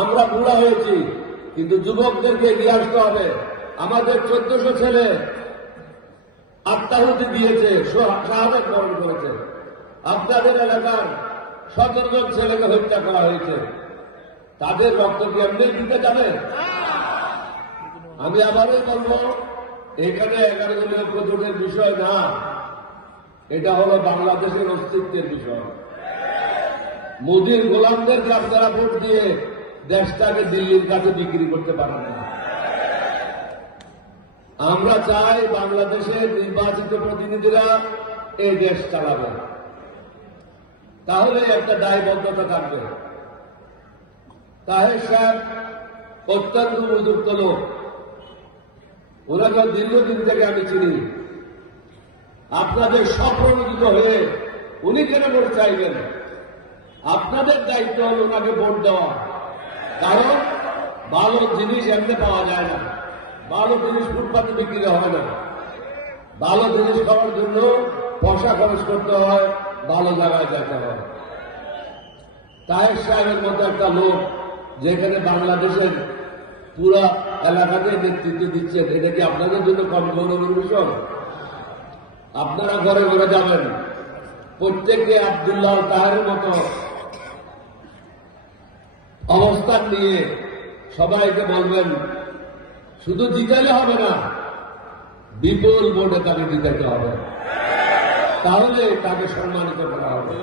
আমরা বুড়া হয়েছি, কিন্তু যুবকদেরকে এগিয়ে আসতে হবে। আমাদের 1400 ছেলে আত্মাহুতি দিয়েছে, শাহাদাত বরণ করেছে। আপনাদের এলাকার 17 জন ছেলেকে হত্যা করা হয়েছে। তাদের রক্ত কি এমনি দিতে যাবে? আমি আবারও বলবো, এখানে 11 দলীয় জোটের বিষয় না, এটা হলো বাংলাদেশের অস্তিত্বের বিষয়। মোদির গোলামদেরকে আপনারা ভোট দিয়ে দেশটাকে দিল্লির কাছে বিক্রি করতে পারেন না। আমরা চাই বাংলাদেশের নির্বাচিত প্রতিনিধিরা এই দেশ চালাবে, তাহলে একটা দায়বদ্ধতা থাকবে। তাহের সাহেব অত্যন্ত উপযুক্ত লোক, ওনাকে দীর্ঘদিন থেকে আমি চিনি। আপনাদের স্বপ্রণোদিত হয়ে উনি কেন ভোট চাইবেন? আপনাদের দায়িত্ব হল ওনাকে ভোট দেওয়া, কারণ ভালো জিনিস এমনি পাওয়া যায় না, ভালো জিনিস ফুটপাতে বিক্রি হয় না। ভালো জিনিস খাওয়ার জন্য পয়সা খরচ করতে হয়, ভালো জায়গায় যেতে হয়। তাহের সাহেবের মতো একটা লোক যেখানে বাংলাদেশের পুরা এলাকাতে নেতৃত্ব দিচ্ছেন, এটা কি আপনাদের জন্য কম গৌরবের বিষয়? আপনারা ঘরে ঘরে যাবেন, প্রত্যেককে আব্দুল্লাহ তাহের মতো অবস্থান নিয়ে সবাইকে বলবেন, শুধু জিতালে হবে না, বিপুল ভোটে তাকে জিতাতে হবে, তাহলে তাকে সম্মানিত করা হবে।